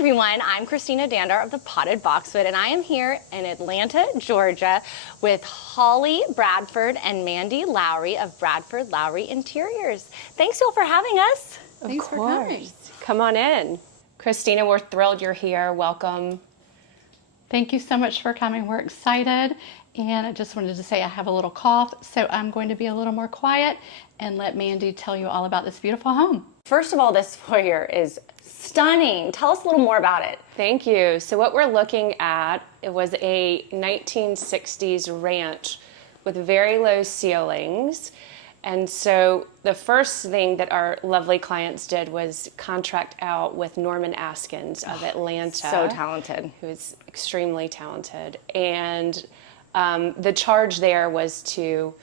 everyone, I'm Christina Dandar of the Potted Boxwood, and I am here in Atlanta, Georgia with Holly Bradford and Mandy Lowry of Bradford Lowry Interiors. Thanks y'all for having us. Thanks for coming. Come on in. Christina, we're thrilled you're here. Welcome. Thank you so much for coming. We're excited. And I just wanted to say I have a little cough, so I'm going to be a little more quiet and let Mandy tell you all about this beautiful home. First of all, this foyer is stunning. Tell us a little more about it. Thank you. So what we're looking at, it was a 1960s ranch with very low ceilings. And so the first thing that our lovely clients did was contract out with Norman Askins of Atlanta. So talented. Who is extremely talented. And the charge there was to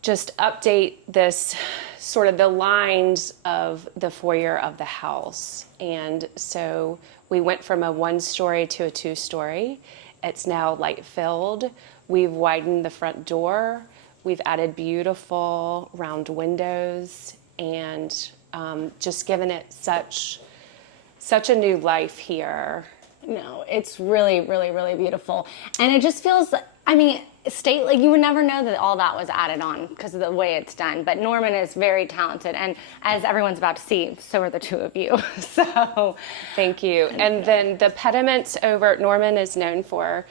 just update this sort of the lines of the foyer of the house. And so we went from a 1-story to a 2-story. It's now light filled. We've widened the front door. We've added beautiful round windows and just given it such a new life here. No, it's really, really, really beautiful. And it just feels, I mean, like you would never know that all that was added on because of the way it's done. But Norman is very talented. And as everyone's about to see, so are the two of you. So thank you. And then the pediments over, Norman is known for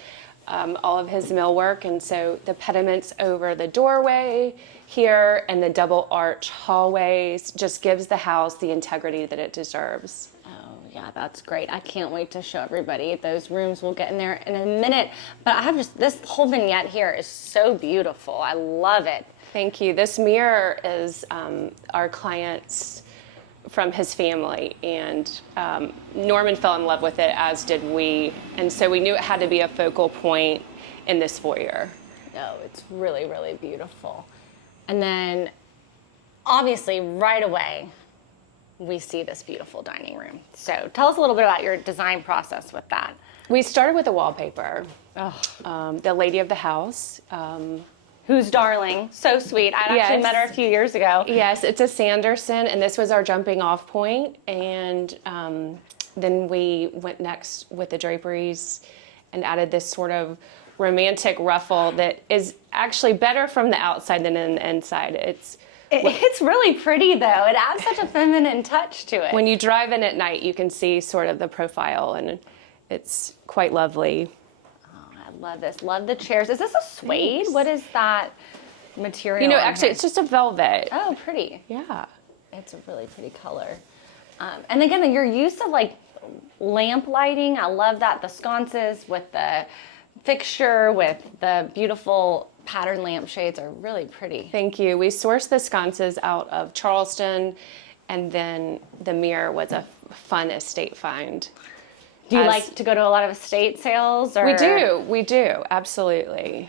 all of his millwork. And so the pediments over the doorway here and the double arch hallways just gives the house the integrity that it deserves. Yeah, that's great. I can't wait to show everybody those rooms. We'll get in there in a minute. But I have just, this whole vignette here is so beautiful. I love it. Thank you. This mirror is our client's from his family, and Norman fell in love with it, as did we. And so we knew it had to be a focal point in this foyer. No, it's really, really beautiful. And then obviously right away, we see this beautiful dining room. So tell us a little bit about your design process with that. We started with the wallpaper. The lady of the house. Who's darling, so sweet. I actually met her a few years ago. Yes, it's a Sanderson, and this was our jumping off point. And then we went next with the draperies and added this sort of romantic ruffle that is actually better from the outside than in the inside. It's really pretty, though. It adds such a feminine touch to it. When you drive in at night, you can see sort of the profile, and it's quite lovely. Oh, I love this. Love the chairs. Is this a suede? Thanks. What is that material? You know, actually, it's just a velvet. Oh, pretty. Yeah. It's a really pretty color. And again, your use of, like, lamp lighting, I love that. The sconces with the fixture, with the beautiful pattern lampshades are really pretty. Thank you. We sourced the sconces out of Charleston, and then the mirror was a fun estate find. Do you like to go to a lot of estate sales? Or? We do, absolutely.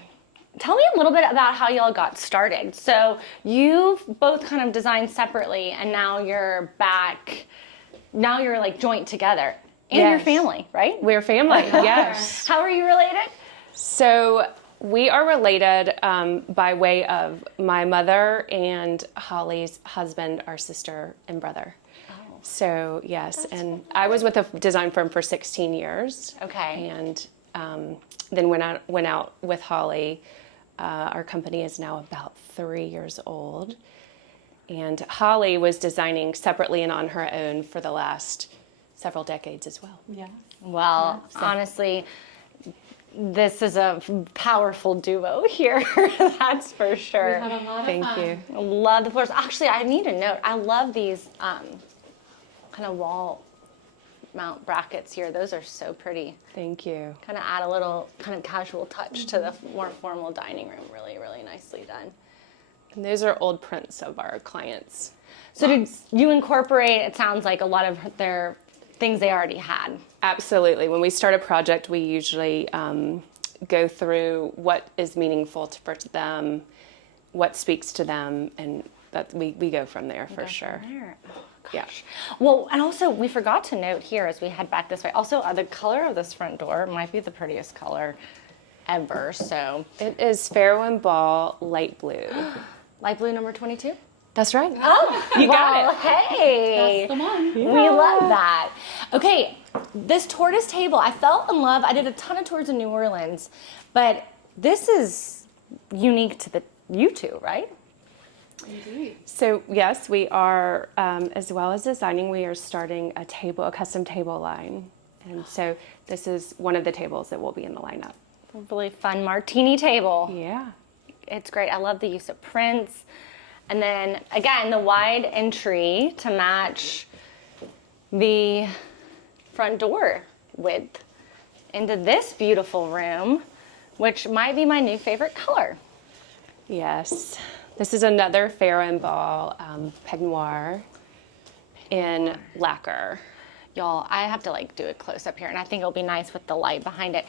Tell me a little bit about how y'all got started. So you've both kind of designed separately, and now you're back, now you're like joint together. And Yes. your family, right? We're family, yes. How are you related? So we are related by way of my mother and Holly's husband, our sister and brother. Oh. So yes, That's and I was with a design firm for 16 years. Okay. And then went out with Holly. Our company is now about 3 years old. And Holly was designing separately and on her own for the last several decades as well. Yeah. Well, honestly, this is a powerful duo here. That's for sure. We had a lot of Thank fun. you. I love the floors. Actually, I need to note, I love these kind of wall mount brackets here. Those are so pretty. Thank you. Kind of add a little kind of casual touch to the more formal dining room. Really, really nicely done. And those are old prints of our clients. So did you incorporate, it sounds like, a lot of their things they already had? Absolutely. When we start a project, we usually go through what is meaningful for them, what speaks to them, and that we go from there for sure. Oh, gosh. Yeah. Well, and also we forgot to note here as we head back this way, also the color of this front door might be the prettiest color ever. So It is Farrow and Ball light blue. light blue number 22? That's right. Oh, You got well, it. Hey, That's the one. we love that. Okay, this tortoise table, I fell in love. I did a ton of tours in New Orleans, but this is unique to you two, right? Indeed. So yes, we are, as well as designing, we are starting a custom table line. And so this is one of the tables that will be in the lineup. A really fun martini table. Yeah. It's great. I love the use of prints. And then again, the wide entry to match the front door width into this beautiful room, which might be my new favorite color. Yes. This is another Farrow and Ball peignoir in lacquer. Y'all, I have to like do a close up here, and I think it'll be nice with the light behind it.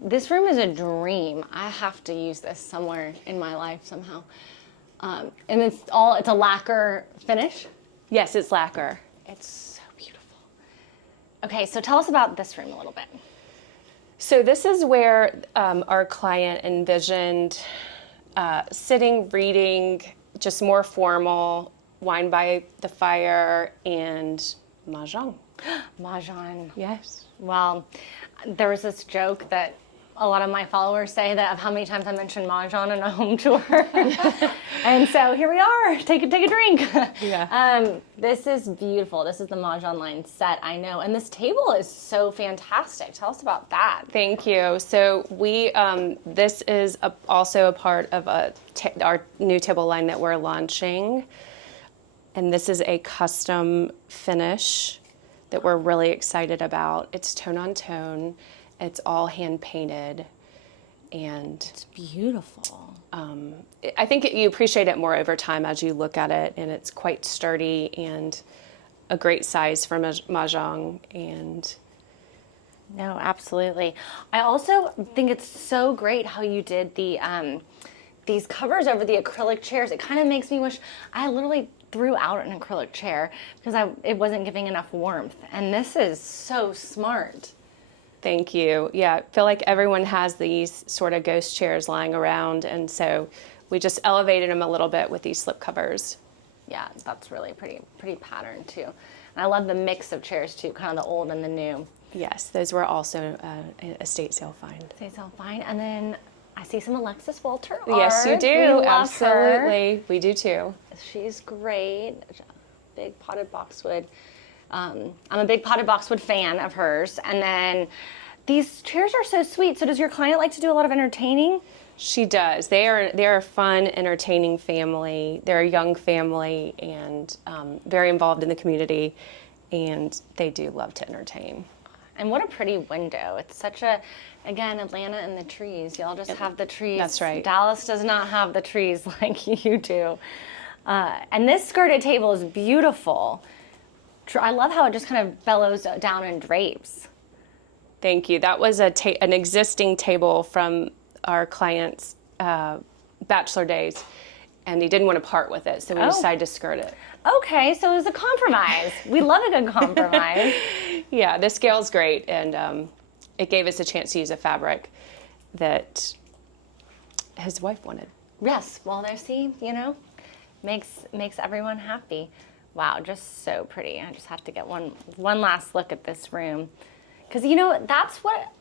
This room is a dream. I have to use this somewhere in my life somehow. And it's a lacquer finish. Yes, it's lacquer. It's so beautiful. Okay, so tell us about this room a little bit. So this is where our client envisioned sitting, reading, just more formal, wine by the fire, and mahjong. Mahjong. Yes. Well, there was this joke that a lot of my followers say that of how many times I mentioned mahjong in a home tour. And so here we are. Take a drink. Yeah. This is beautiful. This is the mahjong line set, I know. And this table is so fantastic. Tell us about that. Thank you. So we, this is also a part of our new table line that we're launching. And this is a custom finish that we're really excited about. It's tone on tone. It's all hand painted. And It's beautiful. I think you appreciate it more over time as you look at it. And it's quite sturdy and a great size for mahjong. And No, absolutely. I also think it's so great how you did these covers over the acrylic chairs. It kind of makes me wish I literally threw out an acrylic chair because it wasn't giving enough warmth. And this is so smart. thank you. Yeah, I feel like everyone has these sort of ghost chairs lying around. And so we just elevated them a little bit with these slip covers. Yeah, that's really pretty pattern too. And I love the mix of chairs too, kind of the old and the new. Yes, those were also an estate sale find. They sound fine. And then I see some Alexis Walter art. Yes, you We do. love Absolutely. We do too. Her. She's great. Big potted boxwood. I'm a big potted boxwood fan of hers. And then these chairs are so sweet. So does your client like to do a lot of entertaining? She does. They're a fun, entertaining family. They're a young family and very involved in the community, and they do love to entertain. And what a pretty window. It's such again, Atlanta and the trees. Y'all just have the trees. That's right. Dallas does not have the trees like you do. And this skirted table is beautiful. I love how it just kind of bellows down and drapes. Thank you. That was an existing table from our client's bachelor days, and he didn't want to part with it, so we decided to skirt it. Okay, so it was a compromise. We love a good compromise. Yeah, the scale's great, and it gave us a chance to use a fabric that his wife wanted. Yes, well, there, see, makes everyone happy. Wow, just so pretty. I just have to get one last look at this room. Because, that's what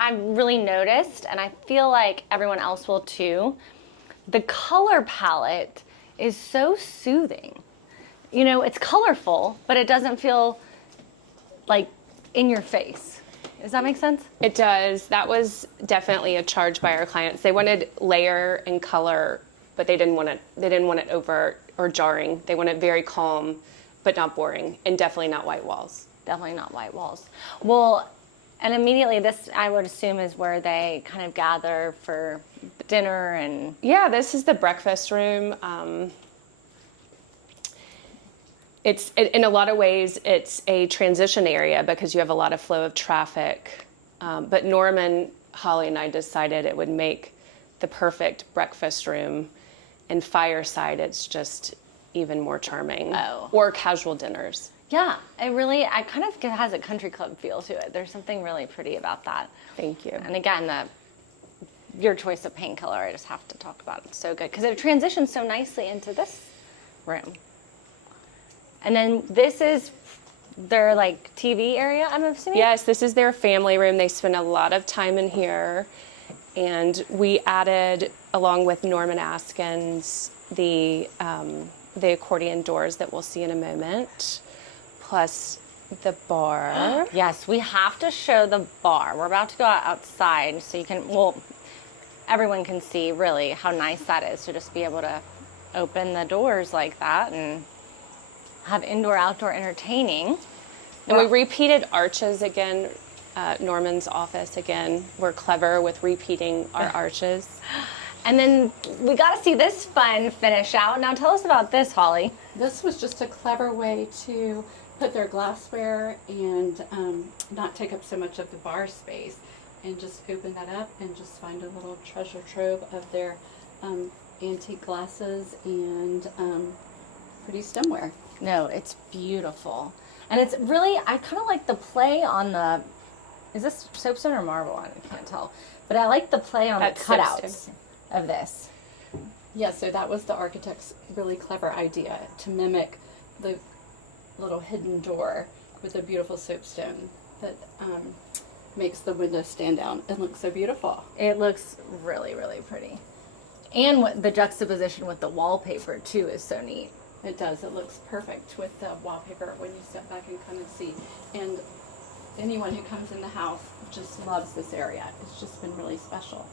I really noticed, and I feel like everyone else will too. The color palette is so soothing. It's colorful, but it doesn't feel like in your face. Does that make sense? It does. That was definitely a charge by our clients. They wanted layer and color, but they didn't want it over or jarring. They wanted very calm, but not boring, and definitely not white walls. Definitely not white walls. Well, and immediately this, I would assume, is where they kind of gather for dinner and... Yeah, this is the breakfast room. In a lot of ways, it's a transition area because you have a lot of flow of traffic. But Norman, Holly, and I decided it would make the perfect breakfast room. And fireside, it's just even more charming. Oh. Or casual dinners. Yeah, it kind of has a country club feel to it. There's something really pretty about that. Thank you. And again, your choice of paint color, I just have to talk about. It's so good because it transitions so nicely into this room. And then this is their like TV area, I'm assuming? Yes, this is their family room. They spend a lot of time in here. And we added, along with Norman Askin's, the accordion doors that we'll see in a moment, plus the bar. Yes, we have to show the bar. We're about to go outside so you can, well, everyone can see really how nice that is to just be able to open the doors like that and have indoor-outdoor entertaining. And we repeated arches again. Norman's office again. We're clever with repeating our arches. And then we got to see this fun finish out. Now tell us about this, Holly. This was just a clever way to put their glassware and not take up so much of the bar space, and just open that up and just find a little treasure trove of their antique glasses and pretty stemware. No, it's beautiful. And it's really, I kind of like the play on the, is this soapstone or marble? I can't tell. But I like the play on That's the cutouts soapstone. of this. Yeah, so that was the architect's really clever idea, to mimic the little hidden door with a beautiful soapstone that makes the window stand out and look so beautiful. It looks really, really pretty. And the juxtaposition with the wallpaper too is so neat. It does. It looks perfect with the wallpaper when you step back and kind of see. And anyone who comes in the house just loves this area. It's just been really special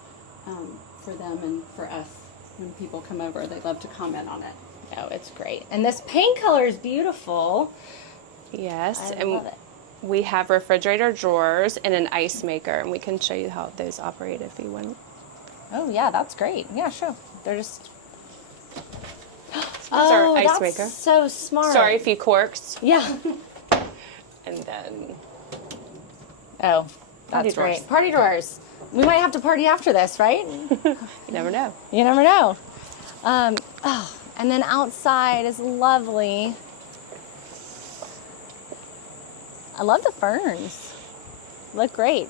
for them and for us. When people come over, they love to comment on it. Oh, it's great. And this paint color is beautiful. Yes, I and love it. we have refrigerator drawers and an ice maker, and we can show you how those operate if you want. Oh yeah, that's great. Yeah, sure. They're just. That's our ice that's maker. So smart. Sorry, a few corks, Yeah. and then Oh, Party that's great. drawers. Party drawers. We might have to party after this, right? you never know. You never know. And then outside is lovely. I love the ferns. Look great.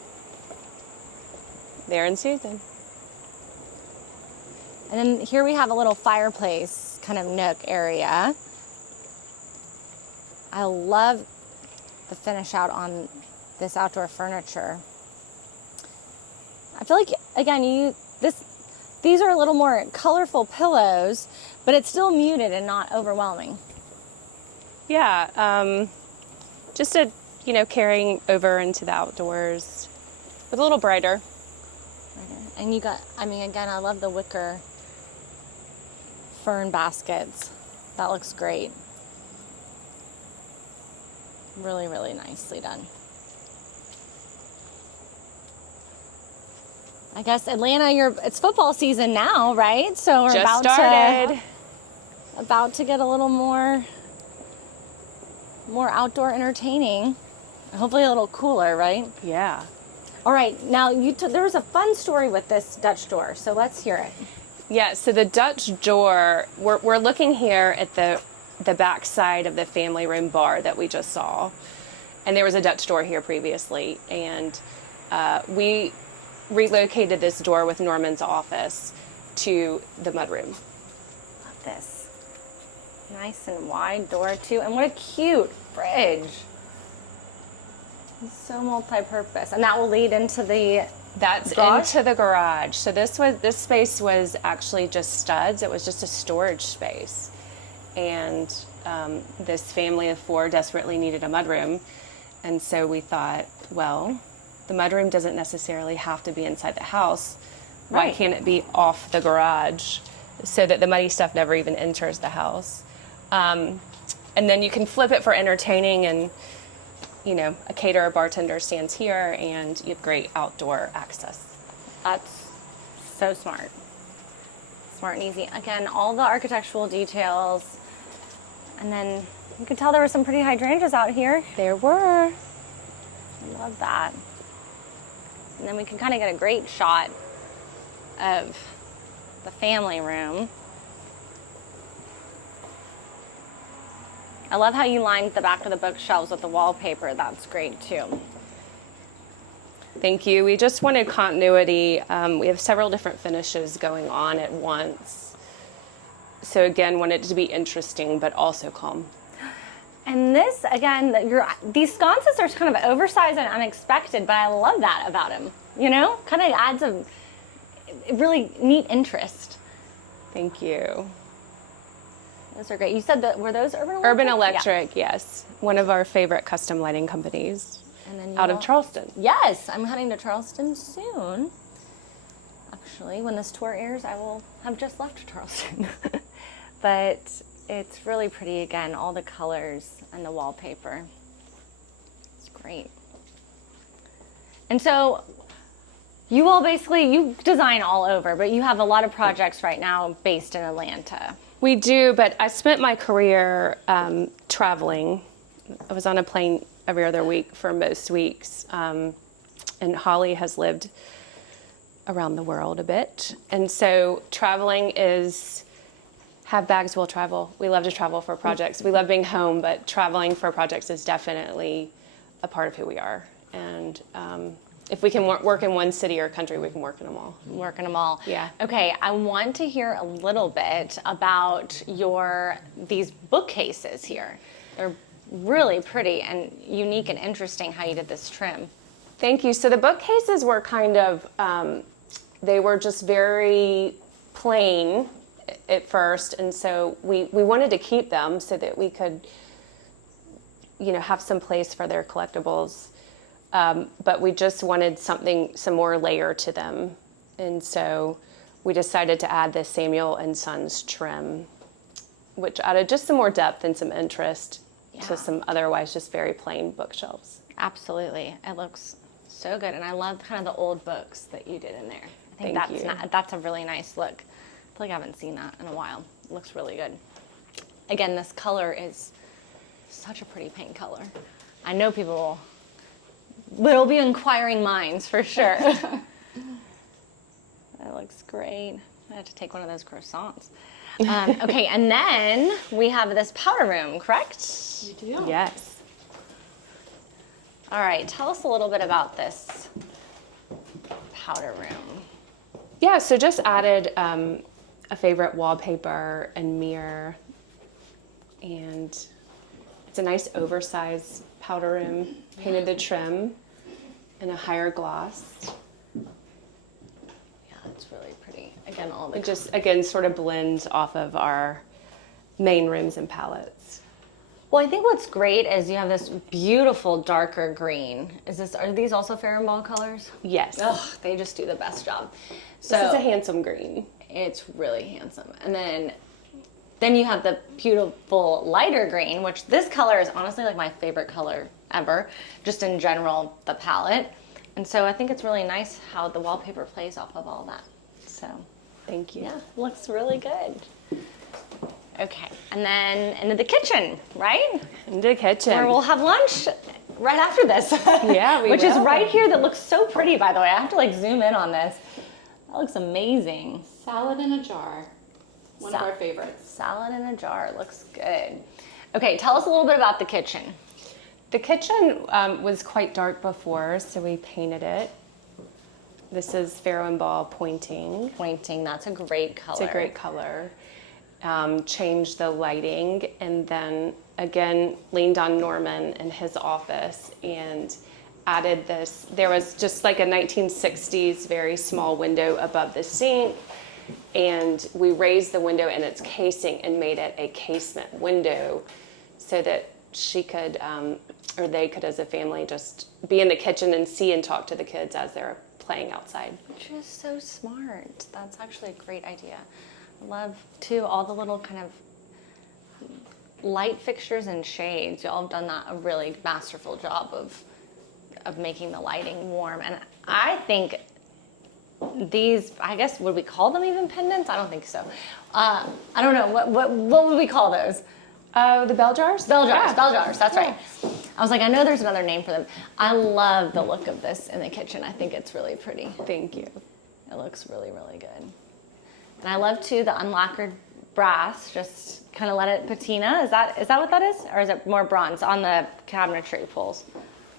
They're in season. And then here we have a little fireplace kind of nook area. I love the finish out on this outdoor furniture. I feel like, again, these are a little more colorful pillows, but it's still muted and not overwhelming. Yeah, just carrying over into the outdoors with a little brighter. And you got, again, I love the wicker fern baskets. That looks great. Really, really nicely done. I guess Atlanta, it's football season now, right? So we're Just started. about to get a little more outdoor entertaining. Hopefully a little cooler, right? Yeah. All right, now there was a fun story with this Dutch door, so let's hear it. Yeah, so the Dutch door, we're looking here at the back side of the family room bar that we just saw. And there was a Dutch door here previously. And we relocated this door with Norman's office to the mudroom. Love this. Nice and wide door too. And what a cute fridge. It's so multi-purpose. And that will lead into the That's garage? into the garage. So this space was actually just studs. It was just a storage space. And this family of four desperately needed a mudroom. And so we thought, well, the mudroom doesn't necessarily have to be inside the house. Why Right. can't it be off the garage so that the muddy stuff never even enters the house? And then you can flip it for entertaining, and a caterer, bartender stands here, and you have great outdoor access. That's so smart. Smart and easy. Again, all the architectural details. And then you can tell there were some pretty hydrangeas out here. There were. I love that. And then we can kind of get a great shot of the family room. I love how you lined the back of the bookshelves with the wallpaper. That's great too. Thank you. We just wanted continuity. We have several different finishes going on at once. So again, wanted it to be interesting, but also calm. And this, again, these sconces are kind of oversized and unexpected, but I love that about him. You know, kind of adds a really neat interest. Thank you. Those are great. You said that, were those Urban Electric? Urban Electric, yes. One of our favorite custom lighting companies And then out of Charleston. Yes, I'm heading to Charleston soon. Actually, when this tour airs, I will have just left Charleston. But it's really pretty, again, all the colors and the wallpaper. It's great. And so you all basically, you design all over, but you have a lot of projects right now based in Atlanta. We do, but I spent my career traveling. I was on a plane every other week for most weeks. And Holly has lived around the world a bit. And so traveling is, have bags, we'll travel. We love to travel for projects. We love being home, but traveling for projects is definitely a part of who we are. And if we can work in one city or country, we can work in them all. Working them all. Yeah. Okay, I want to hear a little bit about these bookcases here. They're really pretty and unique and interesting how you did this trim. Thank you. So the bookcases were kind of, they were just very plain at first, and so we wanted to keep them so that we could, you know, have some place for their collectibles. But we just wanted some more layer to them. And so we decided to add this Samuel and Sons trim, which added just some more depth and some interest to some otherwise just very plain bookshelves. Absolutely. It looks so good. And I love kind of the old books that you did in there. I think Thank you. That's a really nice look. I feel like I haven't seen that in a while. It looks really good. Again, this color is such a pretty paint color. I know people will be inquiring minds for sure. That looks great. I have to take one of those croissants. Okay, and then we have this powder room, correct? You do? Yes. All right, tell us a little bit about this powder room. Yeah, so just added a favorite wallpaper and mirror, and it's a nice oversized powder room. Painted the trim in a higher gloss. Yeah, it's really pretty. Again, all the It just, again, sort of blends off of our main rooms and palettes. Well, I think what's great is you have this beautiful darker green. Are these also Farrenball colors? Yes. Ugh, they just do the best job. So This is a handsome green. it's really handsome. And then you have the beautiful lighter green, which this color is honestly like my favorite color ever, just in general, the palette. And so I think it's really nice how the wallpaper plays off of all that. So Thank you. yeah, looks really good. Okay, and then into the kitchen, right? In the kitchen. Where we'll have lunch right after this. Yeah, we Which is will. right here. That looks so pretty, by the way. I have to like zoom in on this. That looks amazing. Salad in a jar. One of our favorites. Salad in a jar. Looks good. Okay, tell us a little bit about the kitchen. The kitchen was quite dark before, so we painted it. This is Farrenball pointing. Pointing, that's a great color. It's a great color. Changed the lighting, and then again leaned on Norman in his office and added this. There was just like a 1960s very small window above the sink, and we raised the window in its casing and made it a casement window so that she could, or they could as a family, just be in the kitchen and see and talk to the kids as they're playing outside. Which is so smart. That's actually a great idea. I love, too, all the little kind of light fixtures and shades. You all have done that a really masterful job of making the lighting warm. And I think these, I guess, would we call them even pendants? I don't think so. I don't know. What would we call those? The bell jars? Bell jars, Yeah. bell jars, that's right. I was like, I know there's another name for them. I love the look of this in the kitchen. I think it's really pretty. Thank you. It looks really, really good. And I love, too, the unlacquered brass. Just kind of let it patina. Is that what that is? Or is it more bronze on the cabinetry pulls?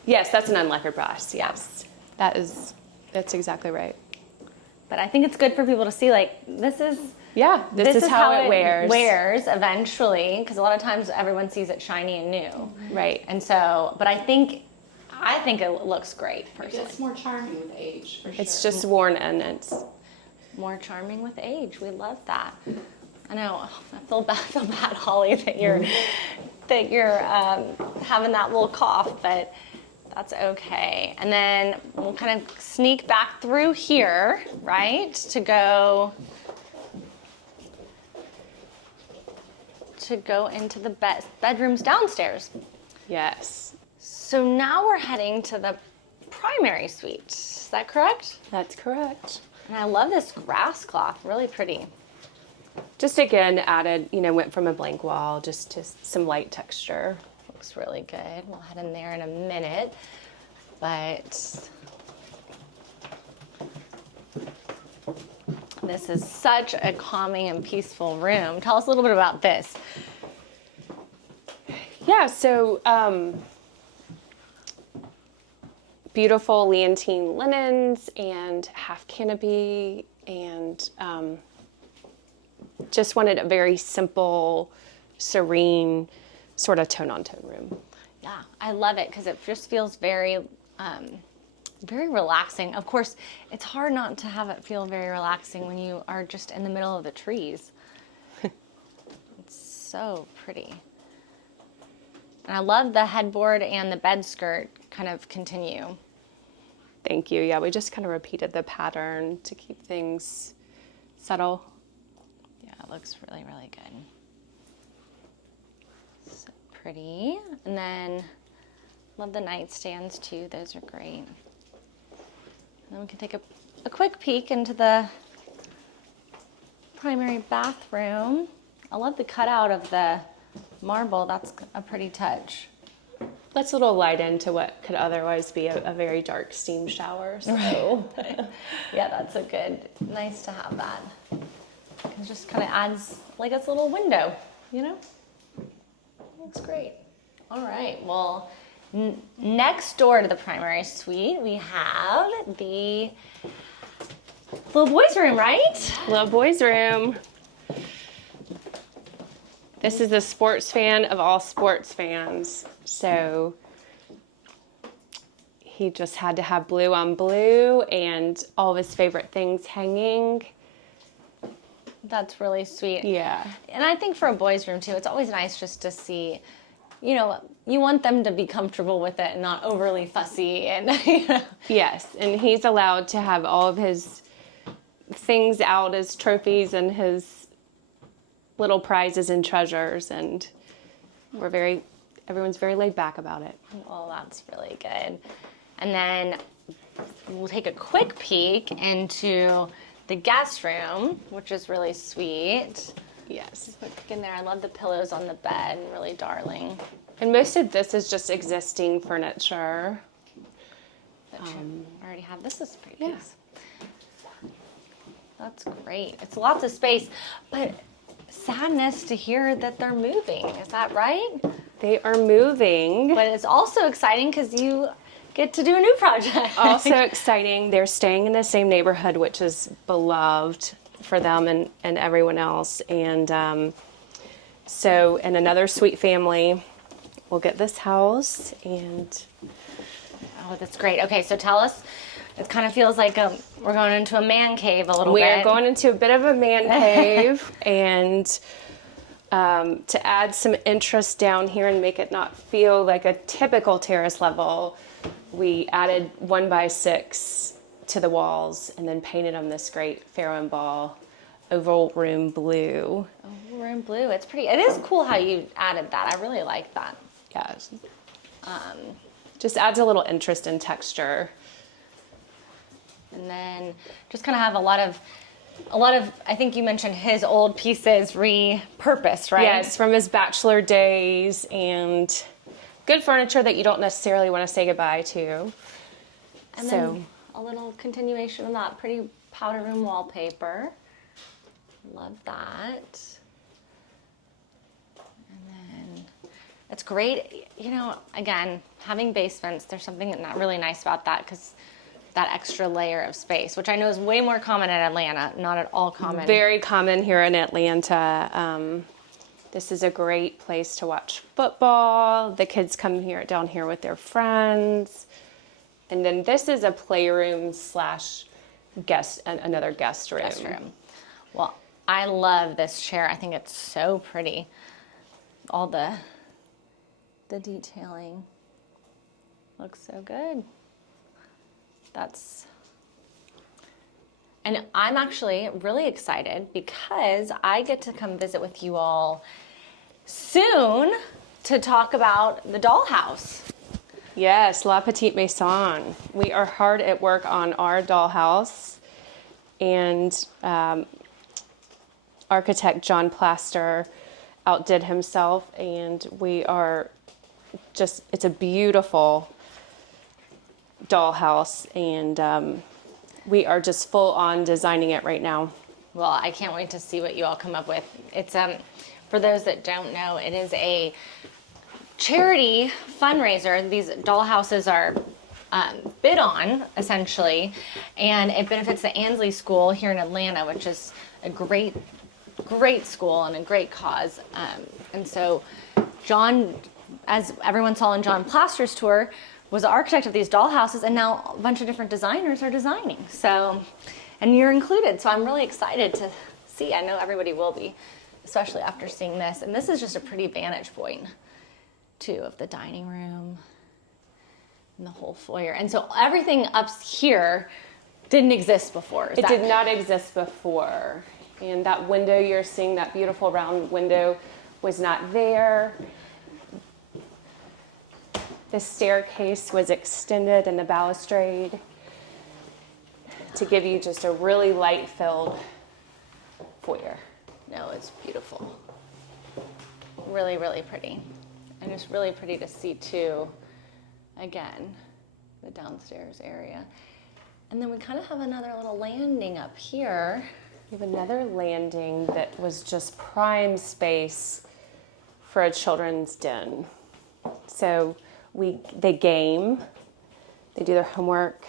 Yes, that's an unlacquered brass. Yes, that's exactly right. But I think it's good for people to see, like, this is Yeah, this is how it wears. Wears eventually, because a lot of times everyone sees it shiny and new. Right. And so, but I think it looks great It personally. gets more charming with age, for sure. It's just worn in. It's More charming with age. We love that. I know. I feel bad, Holly, that you're having that little cough, but that's okay. And then we'll kind of sneak back through here, right, to go into the bedrooms downstairs. yes. So now we're heading to the primary suite. Is that correct? That's correct. And I love this grass cloth. Really pretty. Just again added, went from a blank wall just to some light texture. Looks really good. We'll head in there in a minute. But this is such a calming and peaceful room. Tell us a little bit about this. Yeah, so beautiful Leontine linens and half canopy, and just wanted a very simple, serene, sort of tone-on-tone room. Yeah, I love it because it just feels very, very relaxing. Of course, it's hard not to have it feel very relaxing when you are just in the middle of the trees. It's so pretty. And I love the headboard and the bed skirt kind of continue. Thank you. Yeah, we just kind of repeated the pattern to keep things subtle. Yeah, it looks really, really good. So pretty. And then love the nightstands too. Those are great. And then we can take a quick peek into the primary bathroom. I love the cutout of the marble. That's a pretty touch. Let's a little light into what could otherwise be a very dark steam shower. So Yeah, that's a good, nice to have that. It just kind of adds like its little window, That's great. All right, well, next door to the primary suite, we have the little boys' room, right? little boys' room. This is the sports fan of all sports fans. So he just had to have blue on blue and all of his favorite things hanging. That's really sweet. Yeah. And I think for a boys' room too, it's always nice just to see, you want them to be comfortable with it and not overly fussy. And Yes, and he's allowed to have all of his things out as trophies and his little prizes and treasures, and everyone's very laid back about it. Well, that's really good. And then we'll take a quick peek into the guest room, which is really sweet. Yes. Quick peek in there. I love the pillows on the bed, really darling. And most of this is just existing furniture. I already have. This is pretty Yeah. nice. That's great. It's lots of space, but sadness to hear that they're moving. Is that right? They are moving. But it's also exciting because you get to do a new project. Also exciting, they're staying in the same neighborhood, which is beloved for them and everyone else. And so in another sweet family, we'll get this house. And Oh, that's great. Okay, so tell us. It kind of feels like we're going into a man cave a little bit. we're going into a bit of a man cave. And to add some interest down here and make it not feel like a typical terrace level, we added 1x6 to the walls and then painted them this great Pharaoh and Ball oval room blue. Oh, we're in blue. It's pretty. It is cool how you added that. I really like that. Yeah. Just adds a little interest and texture. And then just kind of have a lot of. I think you mentioned his old pieces repurposed, right? Yes, from his bachelor days, and good furniture that you don't necessarily want to say goodbye to. And So then a little continuation of that pretty powder room wallpaper. Love that. And then it's great, again, having basements, there's something not really nice about that because that extra layer of space, which I know is way more common in Atlanta, not at all common. Very common here in Atlanta. This is a great place to watch football. The kids come down here with their friends. And then this is a playroom slash another guest room. Guest room. Well, I love this chair. I think it's so pretty. All the detailing looks so good. And I'm actually really excited because I get to come visit with you all soon to talk about the dollhouse. Yes, La Petite Maison. We are hard at work on our dollhouse, and architect John Plaster outdid himself, and we are just, it's a beautiful dollhouse, and we are just full on designing it right now. Well, I can't wait to see what you all come up with. It's for those that don't know, it is a charity fundraiser. These dollhouses are bid on, essentially, and it benefits the Ansley School here in Atlanta, which is a great school and a great cause. And so John, as everyone saw in John Plaster's tour, was the architect of these dollhouses, and now a bunch of different designers are designing. So, and you're included. So I'm really excited to see. I know everybody will be, especially after seeing this. And this is just a pretty vantage point, too, of the dining room and the whole foyer. And so everything up here didn't exist before. It did not exist before. And that window you're seeing, that beautiful round window, was not there. The staircase was extended in the balustrade to give you just a really light-filled foyer. No, it's beautiful. Really, really pretty. And it's really pretty to see, too, again, the downstairs area. And then we kind of have another little landing up here. We have another landing that was just prime space for a children's den. So they game, they do their homework,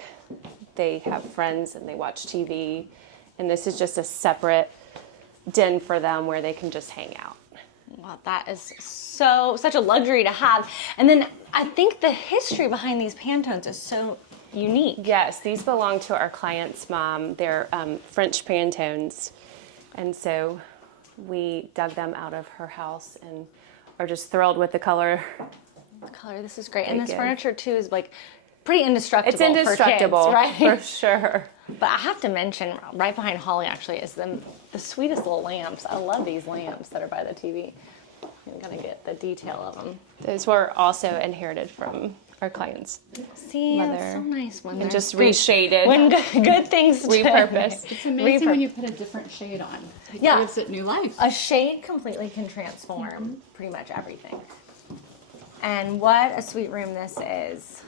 they have friends, and they watch TV. And this is just a separate den for them where they can just hang out. Wow, that is such a luxury to have. And then I think the history behind these Pantones is so unique. Yes, these belong to our client's mom. They're French Pantones. And so we dug them out of her house and are just thrilled with the color. The color, this is great. And this furniture, too, is like pretty indestructible. It's indestructible, for kids, right? For sure. But I have to mention, right behind Holly, actually, is the sweetest little lamps. I love these lamps that are by the TV. I'm going to get the detail of them. Those were also inherited from our client's mother. That's so nice when and just reshaded. When good things repurposed. It's amazing when you put a different shade on. It gives it new life. A shade completely can transform pretty much everything. And what a sweet room this is.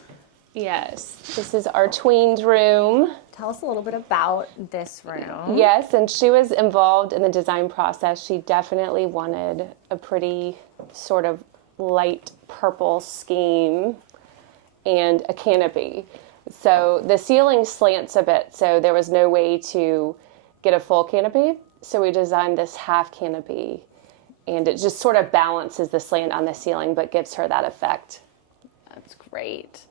Yes, this is our Tween's room. Tell us a little bit about this room. Yes, and she was involved in the design process. She definitely wanted a pretty sort of light purple scheme and a canopy. So the ceiling slants a bit, so there was no way to get a full canopy. So we designed this half canopy, and it just sort of balances the slant on the ceiling, but gives her that effect. That's great.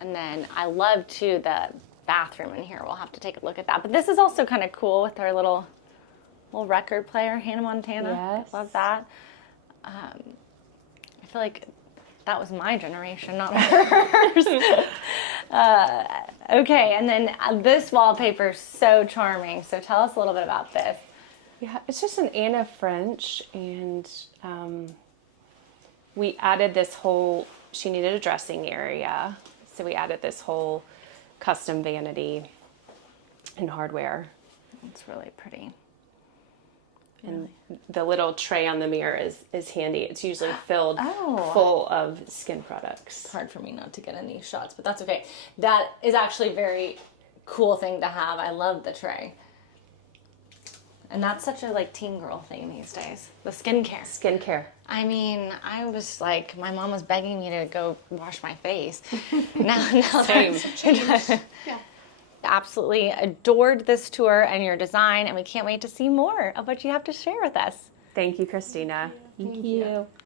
And then I love, too, the bathroom in here. We'll have to take a look at that. But this is also kind of cool with our little record player, Hannah Montana. Yes. Love that. I feel like that was my generation, not hers. Okay, and then this wallpaper is so charming. So tell us a little bit about this. Yeah, it's just an Anna French, and we added this whole, she needed a dressing area, so we added this whole custom vanity and hardware. It's really pretty. And the little tray on the mirror is handy. It's usually filled Oh. full of skin products. It's hard for me not to get in these shots, but that's okay. That is actually a very cool thing to have. I love the tray. And that's such a like teen girl thing these days. The skincare. Skincare. I mean, I was like, my mom was begging me to go wash my face. now Same. Yeah. Absolutely adored this tour and your design, and we can't wait to see more of what you have to share with us. Thank you, Christina. Thank you.